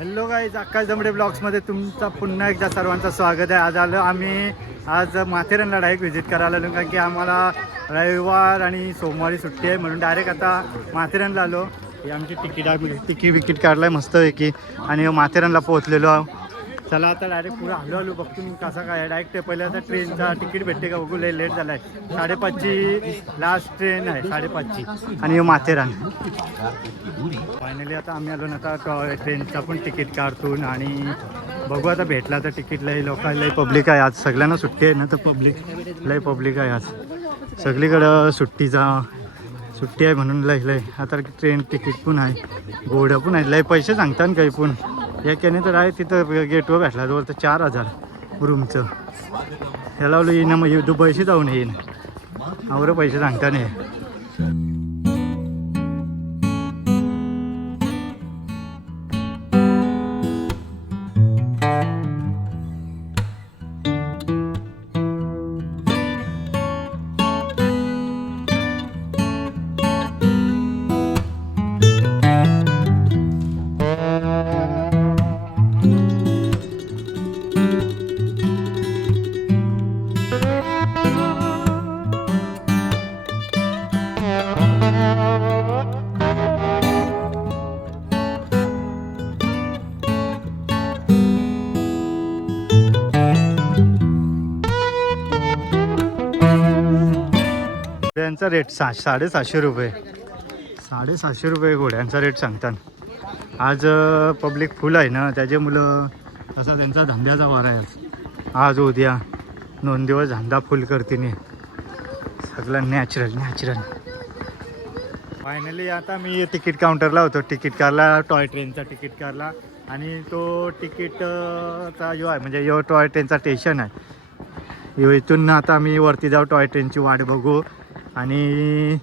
Hello guys आकाश दमडे ब्लॉग्समध्ये तुमचं पुन्हा एकदा सर्वांचं स्वागत आहे. आज आलो आम्ही आज माथेरानला डायरेक्ट व्हिजिट करायला आलो कारण की आम्हाला रविवार आणि सोमवारी सुट्टी आहे म्हणून डायरेक्ट आता माथेरानला आलो. आमची तिकीट आम्ही तिकीट विकीट काढलं आहे मस्तपैकी. आणि माथेरानला पोहोचलेलो चला आता डायरेक्ट पुढे हलो हलो बघतो मी कसा काय डायरेक्ट पहिले आता ट्रेनचा तिकीट भेटते का बघू लय लेट झालाय. आहे साडेपाचची लास्ट ट्रेन आहे साडेपाचची. आणि माथेरान. फायनली आता आम्ही आलो ना आता ट्रेनचा पण तिकीट काढतून आणि बघू आता भेटला तर तिकीट लई लोकांना लई पब्लिक आहे. आज सगळ्यांना सुट्टी आहे ना तर पब्लिक लई पब्लिक आहे आज. सगळीकडं सुट्टीचा सुट्टी आहे म्हणून लय लय. आता ट्रेन तिकीट पण आहे. गोड्या पण आहेत. लय पैसे सांगतात ना काही पण. याच्याने तर आहे तिथं गेटवर भेटला जवळ तर चार हजार रूमचं. ह्याला लावलं येईन मग दुबईशी जाऊन येईन आवरं पैसे सांगता नाही रेट सा साडेसहाशे रुपये. साडेसहाशे रुपये घोड्यांचा रेट सांगतात आज पब्लिक फुल आहे ना त्याचे मुलं तसा त्यांचा धंद्याचा वार आहे आज. आज उद्या दोन दिवस धंदा फुल करतीने सगळं नॅचरल नॅचरल फायनली आता मी तिकीट काउंटरला होतो. तिकीट काढला टॉय ट्रेनचा तिकीट काढला. आणि तो तिकीटचा यो आहे म्हणजे यो टॉय ट्रेनचा स्टेशन आहे. यो इथून आता आम्ही वरती जाऊ टॉय ट्रेनची वाट बघू. आणि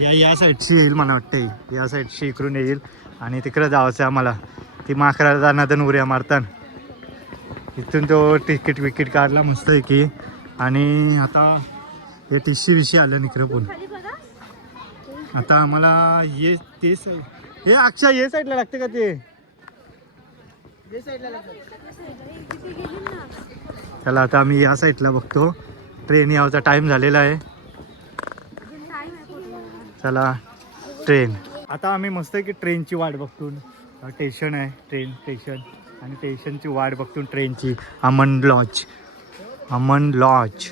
या या साईडशी येईल मला वाटतं या साईडशी इकडून येईल. आणि तिकडं जावंचं आहे आम्हाला. ती माकराला जाणार तर उऱ्या मारतात इथून तो तिकीट विकीट काढला मस्त आहे की आणि आता हे टिशी विशी आलं इकडं पण आता आम्हाला ये ते साईड हे अक्षा ये साईडला लागते का ते? चला आता आम्ही या साईडला बघतो. ट्रेन यावचा टाईम झालेला आहे. चला ट्रेन आता आम्ही मस्त आहे की ट्रेनची वाट बघतो स्टेशन आहे ट्रेन स्टेशन आणि स्टेशनची वाट बघतो ट्रेनची अमन लॉज अमन लॉज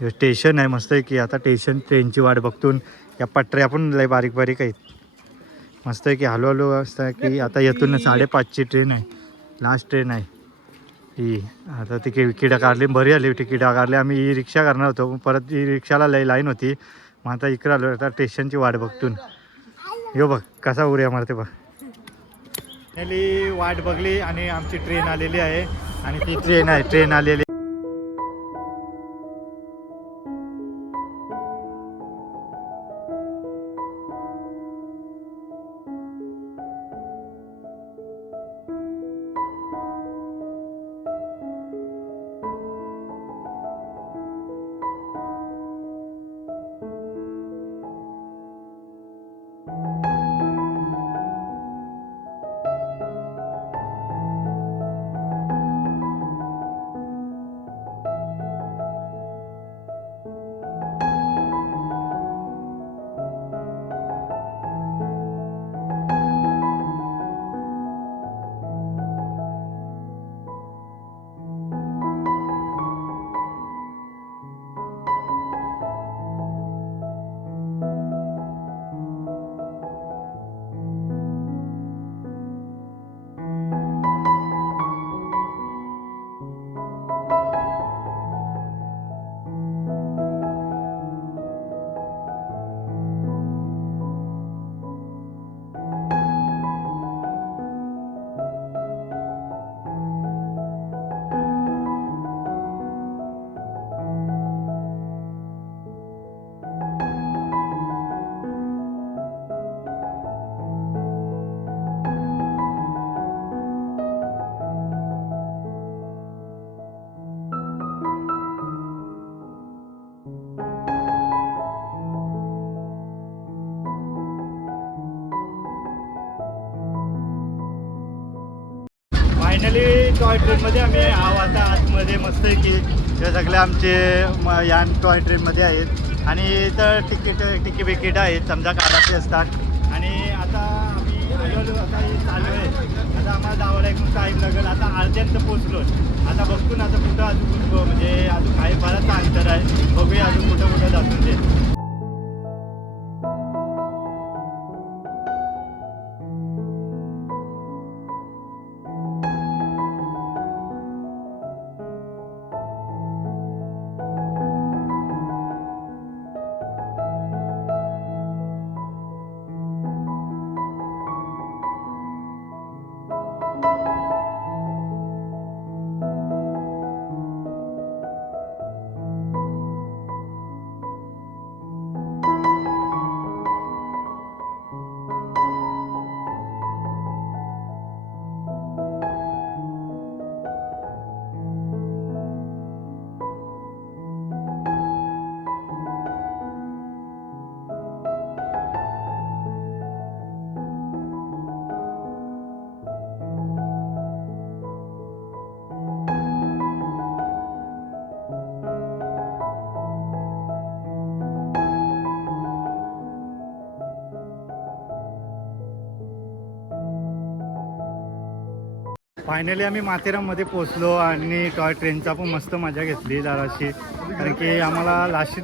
हे स्टेशन आहे मस्त आहे की आता स्टेशन ट्रेनची वाट बघतून. या पटऱ्या पण लय बारीक बारीक आहेत. मस्त आहे की हळूहळू असतं असतं की आता येथून साडेपाचची ट्रेन आहे. लास्ट ट्रेन आहे. ही आता तिकीट विकिटा काढली बरी आली तिकिटा काढली. आम्ही ई रिक्षा करणार होतो परत ई रिक्षाला लई लाईन होती. मग आता इकडं आलो आता स्टेशनची वाट बघतून. यो बघ कसा उड्या मारते बघ. वाट बघली आणि आमची ट्रेन आलेली आहे. आणि ती ट्रेन आहे ट्रेन आलेली फायनली टॉय ट्रेनमध्ये आम्ही आहो आता आतमध्ये मस्त आहे की हे सगळे आमचे म- यान टॉय ट्रेनमध्ये आहेत. आणि इथं तिकीट तिकी बिकीट आहेत. समजा काढायचे असतात. आणि आता आम्ही आलो आता हे चालू आहे. आता आम्हाला जावं एक टाईम लागेल. आता अर्जंट पोचलो आता बघतो ना आता कुठं अजून म्हणजे अजून काही फारच अंतर आहे. बघूया अजून कुठं कुठं जातो ते. फायनली आम्ही माथेरानमध्ये पोचलो आणि टॉय ट्रेनचा पण मस्त मजा घेतली जराशी कारण की आम्हाला लास्टची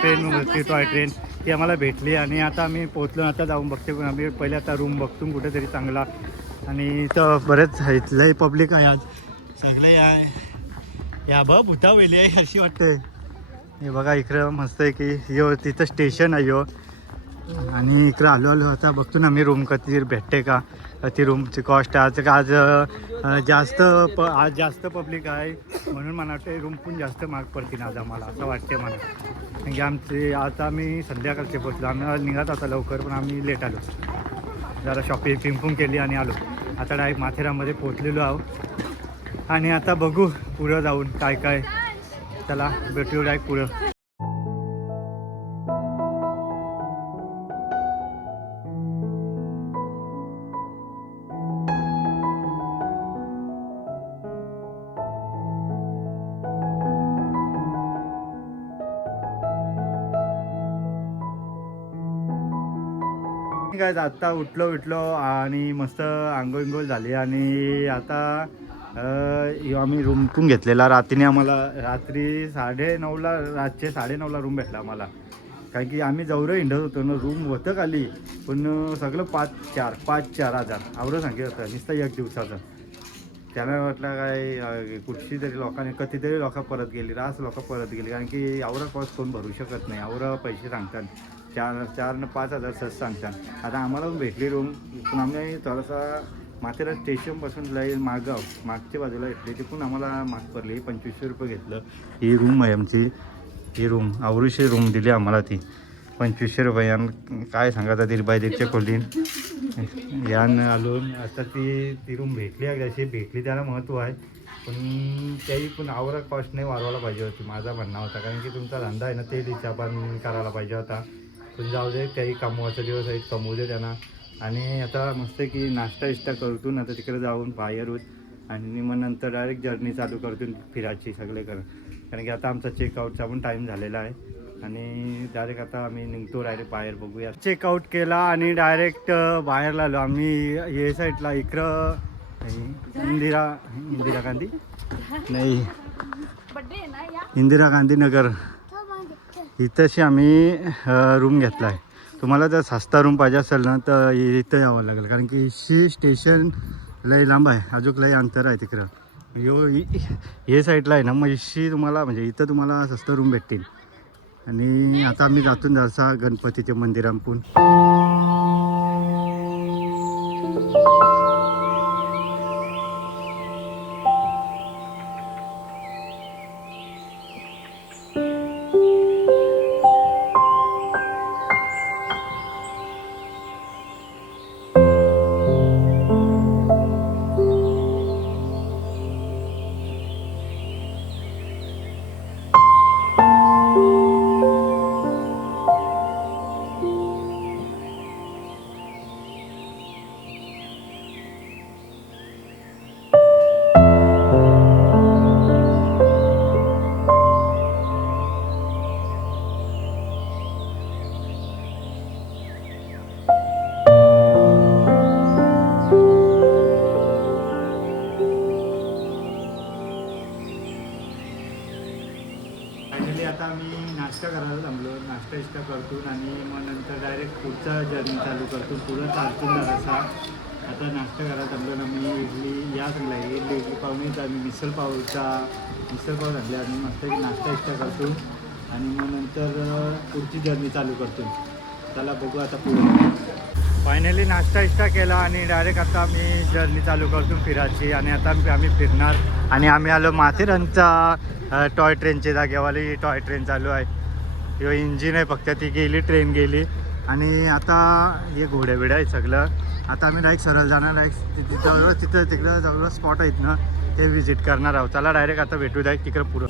ट्रेन होती टॉय ट्रेन ती आम्हाला भेटली. आणि आता आम्ही पोचलो आता जाऊन बघते पण आम्ही पहिले आता रूम बघतो कुठेतरी चांगला. आणि इथं बरेच इथलंही पब्लिक आहे आज. सगळे आहे. या बघ भुता वेली आहे अशी वाटते. हे बघा इकडं मस्त आहे की यो तिथं स्टेशन आहे यो. आणि इकडं आलो आलो आता बघतो ना मी रूम कधी भेटते का. ती रूमची कॉस्ट आज का आज जास्त प आज जास्त पब्लिक आहे. म्हणून मला वाटतं रूम पण जास्त महाग पडतील आज आम्हाला असं वाटते मला. कारण की आमचे आता आम्ही संध्याकाळचे पोचलो आम्ही निघत आता लवकर पण आम्ही लेट आलो. जरा शॉपिंग पिंपून केली आणि आलो. आता डायरेक्ट माथेरामध्ये पोचलेलो आहो आणि आता बघू पुढं जाऊन काय काय. चला भेटू डायरेक्ट पुढं. काय आत्ता उठलो उठलो आणि मस्त आंघोळ झाली आणि आता आम्ही रूमतून घेतलेला. रात्रीने आम्हाला रात्री साडे नऊला रातचे साडे नऊला रूम भेटला आम्हाला. कारण की आम्ही जवळ हिंडत होतो ना रूम होतं खाली पण सगळं पाच चार पाच चार हजार. आवडं सांगितलं होतं. नुसतं एक दिवसाचं. त्याला वाटलं काय कुठशी कुठची तरी लोकांनी कधीतरी लोकं परत गेली. रास लोकं परत गेली. कारण की आवरा कॉस्ट कोण भरू शकत नाही. आवरा पैसे सांगतात. चार चार न पाच हजार सहज सांगतात आता आम्हाला भेटली रूम पण आम्ही थोडासा माथेरा स्टेशनपासून लई मागाव मागच्या बाजूला भेटली तिथून आम्हाला माग पडली. पंचवीसशे रुपये घेतलं. ही रूम आहे आमची. ही रूम आवरूशी रूम दिली आम्हाला ती. पंचवीसशे रुपये. यान काय सांगायचं ती बायदेच्या खोलीन? यान आलो. आता ती ती रूम भेटली आहे. अशी भेटली त्याला महत्त्व आहे. पण त्याही पण आवरा कॉस्ट नाही वाढवायला पाहिजे होती. माझा म्हणणं होता. कारण की तुमचा धंदा आहे ना ते दिशा पण करायला पाहिजे होता. पण जाऊ दे त्याही कमवायचा दिवस आहेत कमवू दे त्यांना. आणि आता मस्त की नाश्ता इष्टा करतून आता तिकडे जाऊन बाहेर होत. आणि मग नंतर डायरेक्ट जर्नी चालू करतून फिरायची सगळे कर. कारण की आता आमचा चेकआउटचा पण टाईम झालेला आहे. आणि डायरेक्ट आता आम्ही निघतो डायरेक्ट बाहेर बघूया. चेकआउट केला आणि डायरेक्ट बाहेर आलो. आम्ही हे साईडला इकडं इंदिरा इंदिरा गांधी? नाही. इंदिरा गांधी नगर. इथंशी आम्ही रूम घेतला आहे. तुम्हाला जर सस्ता रूम पाहिजे असेल ना तर इथं यावं लागेल. कारण की शी स्टेशन लय लांब आहे. अजून लय अंतर आहे तिकडं. यो हे साईडला आहे ना मग इशी तुम्हाला म्हणजे इथं तुम्हाला स्वस्त रूम भेटतील. आणि आता आम्ही जातून जायचा गणपतीच्या मंदिरांपून नाश्ता करतो आणि मग नंतर डायरेक्ट पुढचा जर्नी चालू करतो पुढं चालतो असा आता नाश्ता करायला जमलो ना मी इडली या सांगला इडली इडली पाहुणे आम्ही मिसळ पावचा मिसळ पाव झाले आणि मस्त नाश्ता इष्टा करतो आणि मग नंतर पुढची जर्नी चालू करतो त्याला बघू आता पुढे. फायनली नाश्ता इष्टा केला आणि डायरेक्ट आता आम्ही जर्नी चालू करतो फिरायची आणि आता आम्ही आम्ही फिरणार आणि आम्ही आलो माथेरानचा टॉय ट्रेनच्या जागेवाली टॉय ट्रेन चालू आहे. किंवा इंजिन आहे फक्त ती गेली ट्रेन गेली. आणि आता हे घोड्या बिड्या आहे सगळं. आता आम्ही डायरेक्ट सरळ जाणार डायरेक्ट तिथं जवळ तिथं तिकडं जवळ स्पॉट आहेत ना ते व्हिजिट करणार आहोत. त्याला डायरेक्ट आता भेटू डायरेक्ट तिकडं पुरं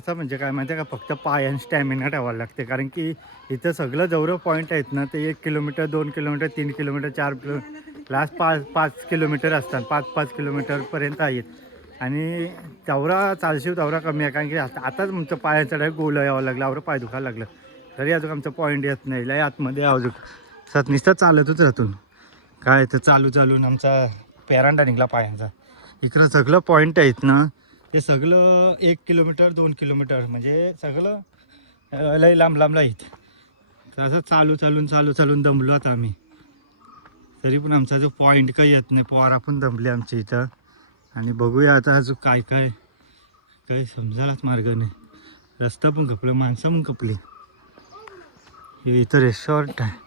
माथेरानचा म्हणजे काय माहिती आहे का? फक्त पाय आणि स्टॅमिना ठेवायला लागते. कारण की इथं सगळं जेवढं पॉईंट आहेत ना ते एक किलोमीटर दोन किलोमीटर तीन किलोमीटर चार किलो लास्ट पाच पाच किलोमीटर असतात. पाच पाच किलोमीटरपर्यंत आहेत. आणि तवरा चालशीव तवरा कमी आहे. कारण की आता आताच आमचं पायाचं डायरेक्ट गोल यावं लागलं. आवडं पाय दुखायला लागलं. तरी अजून आमचं पॉईंट येत नाही. लय आतमध्ये अजून. सत नुसतं चालतच राहतून काय तर चालू चालून आमचा पेरांडा निघाला पायांचा. इकडं सगळं पॉईंट आहेत ना ते सगळं एक किलोमीटर दोन किलोमीटर म्हणजे सगळं लय लांब लांब आहेत तसं असं चालू चालून चालू चालून दमलो आता आम्ही. तरी पण आमचा जो पॉईंट काही येत नाही पोरा पण दमले आमच्या इथं. आणि बघूया आता अजून काय काय काही समजायलाच मार्ग नाही. रस्ता पण खपलं माणसं पण कपली इथं रेस्टॉरंट आहे.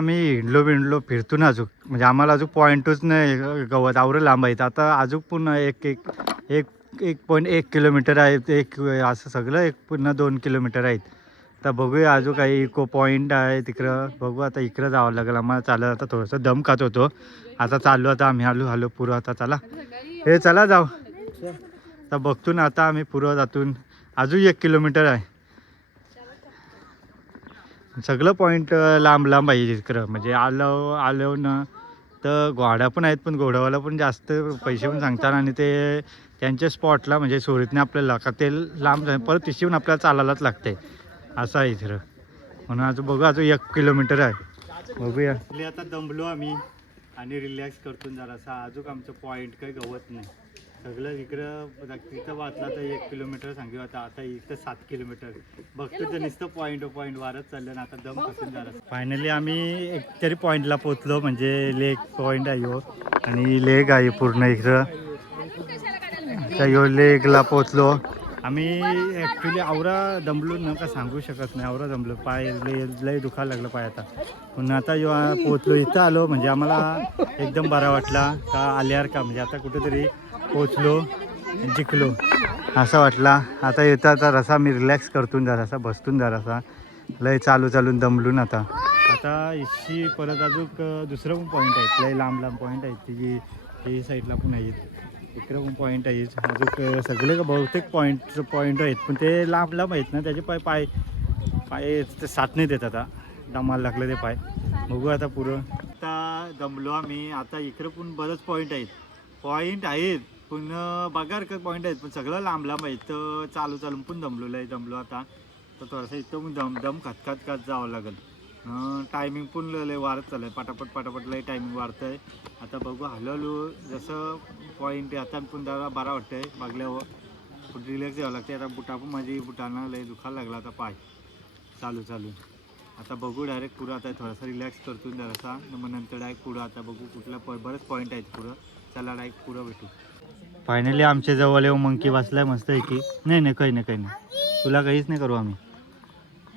आम्ही हिंडलो बिंडलो फिरतो ना अजून. म्हणजे आम्हाला अजून पॉईंटच नाही गवत आवरं लांब आहेत. आता अजून पुन्हा एक एक एक एक पॉईंट एक किलोमीटर आहे एक असं सगळं एक पुन्हा दोन किलोमीटर आहेत. आता बघूया अजून काही इको पॉईंट आहे तिकडं. बघू आता इकडं जावं लागेल. आम्हाला चालत आता थोडंसं दम खात होतो. आता चाललो आता आम्ही हलू आलो पुरं आता चला. हे चला जाऊ. आता बघतो ना आता आम्ही पुरं जातून. अजून एक किलोमीटर आहे. सगळं पॉईंट लांब लांब आहे इकडं म्हणजे आलं आलो ना तर घोड्या पण आहेत पण घोड्यावाला पण जास्त पैसे पण सांगतात आणि ते त्यांच्या स्पॉटला म्हणजे सोरीतने आपल्याला का ते लांब परत तिशीहून आपल्याला चालायलाच लागते असं आहे इथं. म्हणून अजून बघू अजून एक किलोमीटर आहे. बघूया. आता दमलो आम्ही आणि रिलॅक्स करतो जरासा. अजून आमचं पॉईंट काही गवत नाही. सगळं इकडं तिथं वाचला तर एक किलोमीटर सांगितलं आता आता इथं सात किलोमीटर. बघतो तर नुसतं पॉईंट पॉईंट वारत चाललं ना आता दम खसून झाला. फायनली आम्ही एक तरी पॉईंटला पोचलो म्हणजे लेक पॉईंट आहे हो. आणि लेक आहे पूर्ण इकडं. यो लेकला पोचलो आम्ही ॲक्च्युली आवरा दमलो न का सांगू शकत नाही आवरा दमलो. पाय लय लय दुखायला लागलं पाय आता पुन्हा आता यो पोचलो इथं आलो म्हणजे आम्हाला एकदम बरा वाटला. का आल्यावर का? म्हणजे आता कुठेतरी पोचलो आणि जिंकलो. असा वाटला. आता येतं आता रसा मी रिलॅक्स करतून जरासा बसतून जरासा. लय चालू चालून दमलून आता. आता इशी परत अजून दुसरं पण पॉईंट आहेत. लय लांब लांब पॉईंट आहेत. तिची हे साईडला पण आहेत. इकडं पण पॉईंट आहेत. अजून सगळे बहुतेक पॉईंट पॉईंट आहेत. पण ते लांब लांब आहेत ना. त्याचे पाय पाय पाय ते साथ नाही देत आता. दमाला लागलं ते पाय. बघू आता पुरं आता दमलो आम्ही. आता इकडं पण बरंच पॉईंट आहेत. पॉईंट आहेत. पण बघार पॉईंट आहेत पण सगळं लांब लांब आहेत तर चालू चालून पण दमलेलं आहे दमलो आता. तर थोडंसं इथं पण दम दम खतखत खात जावं लागेल. टायमिंग पण लय वाढत चालू आहे पटापट पटापट लय टायमिंग वाढतं आहे आता बघू हळूहळू जसं पॉईंट आता पण जरा बरं वाटतं आहे बघल्यावर पण रिलॅक्स यावं लागते आता बुटा पण माझी बुटांना लय दुखायला लागला आता पाय. चालू चालू आता बघू डायरेक्ट पुढं. आता थोडासा रिलॅक्स करतो जरासा. मग नंतर डायरेक्ट पुढं. आता बघू कुठला पॉ बरेच पॉईंट आहेत पुढं. चला डायरेक्ट पुढं भेटू. फायनली आमच्या जवळ येऊ मंकी बसलाय मस्त आहे की. नाही नाही काही नाही काही नाही. तुला काहीच नाही करू आम्ही.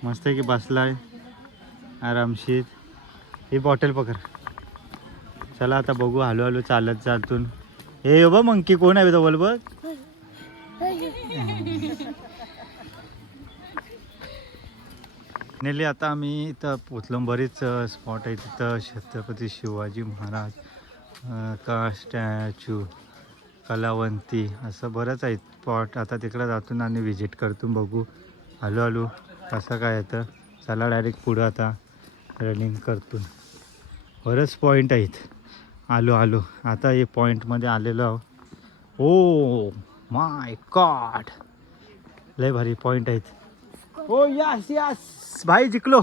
मस्त आहे की बसलाय. आरामशीर. ही बॉटल पकड. चला आता बघू हळूहळू चालत चालतून हे यो बघ मंकी कोण आहे जवळ बघ. नेली आता आम्ही इथं पोचलो. बरीच स्पॉट आहे तिथं. छत्रपती शिवाजी महाराज का स्टॅच्यू. कलावंती असं बरंच आहे स्पॉट आता तिकडं जातून आणि व्हिजिट करतो बघू. हळूहळू कसं काय येतं. चला डायरेक्ट पुढं आता रनिंग करतो बरंच पॉईंट आहेत. आलो आलो आता हे पॉईंटमध्ये आलेलो आहो ओ माय गॉड लय भारी पॉईंट आहेत. ओ यस यस भाई जिंकलो.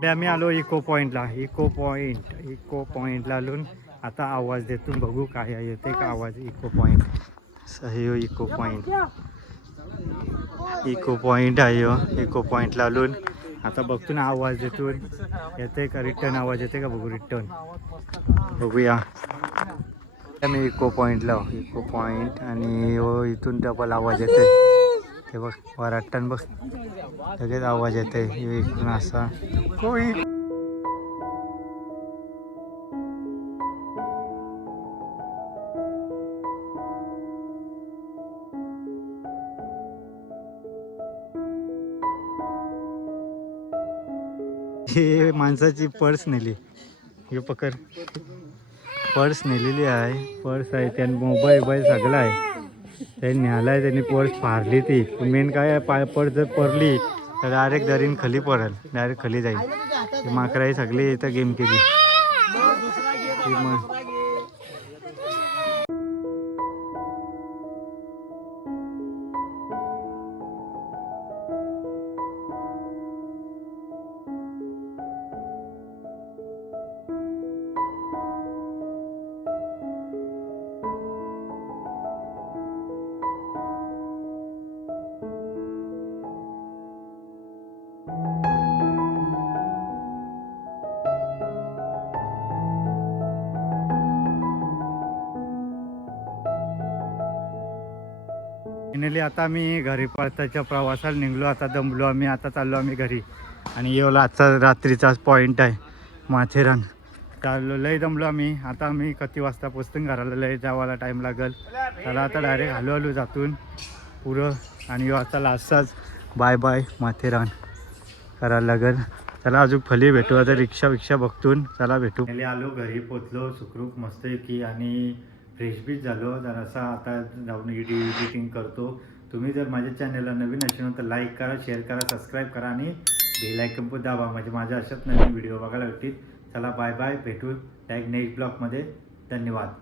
इकडे आम्ही आलो इको पॉईंटला इको पॉईंट इको पॉईंटला आलून आता आवाज देतून बघू काय येते का आवाज इको पॉईंट सही हो इको पॉईंट इको पॉईंट आहे हो, इको पॉईंटला आलून आता बघतो ना आवाज देतून. येते का रिटर्न आवाज येते का बघू रिटर्न? बघूया. आम्ही इको पॉईंटला इको पॉईंट आणि हो इथून डबल आवाज येते ते बघ वराटन बघ. लगेच आवाज येते इकडून असा. कोई. हे माणसाची पर्स नेली. हे पकड. पर्स नेलेली आहे. पर्स आहे त्यान मोबाईल मोबाईल सगळं आहे. त्यांनी न्यालाय त्यांनी पर्स फारली ती. मेन काय पाय पर्स जर पडली तर डायरेक्ट दरीन खाली पडेल. डायरेक्ट खाली जाईल माकराही सगळी इथं गेम केली. फायनली आता मी घरी परताच्या प्रवासाला निघलो आता दमलो आम्ही आता चाललो आम्ही घरी. आणि येवला आजचा रात्रीचा पॉईंट आहे माथेरान. चाललो लय दमलो आम्ही. आता आम्ही किती वाजता पोचतो घराला लय जावायला टाईम लागेल. त्याला आता डायरेक्ट हळूहळू जातून पुरं आणि येऊ आता लास्टचाच बाय बाय माथेरान. करायला लागेल. चला अजून फली भेटू आता रिक्षा विक्षा बघतून चला भेटू. आलो घरी पोचलो सुखरूप मस्त की आणि फ्रेश बीच झालो जरासा आता जाऊन एडिट एडिटिंग करतो तुम्ही जर माझ्या चॅनलला नवीन असेल तर लाईक करा शेअर करा सबस्क्राईब करा आणि बेलायकन पण दाबा. म्हणजे माझ्या अशाच नवीन व्हिडिओ बघायला भेटतील. चला बाय बाय भेटू डायरेक्ट नेक्स्ट ब्लॉगमध्ये धन्यवाद.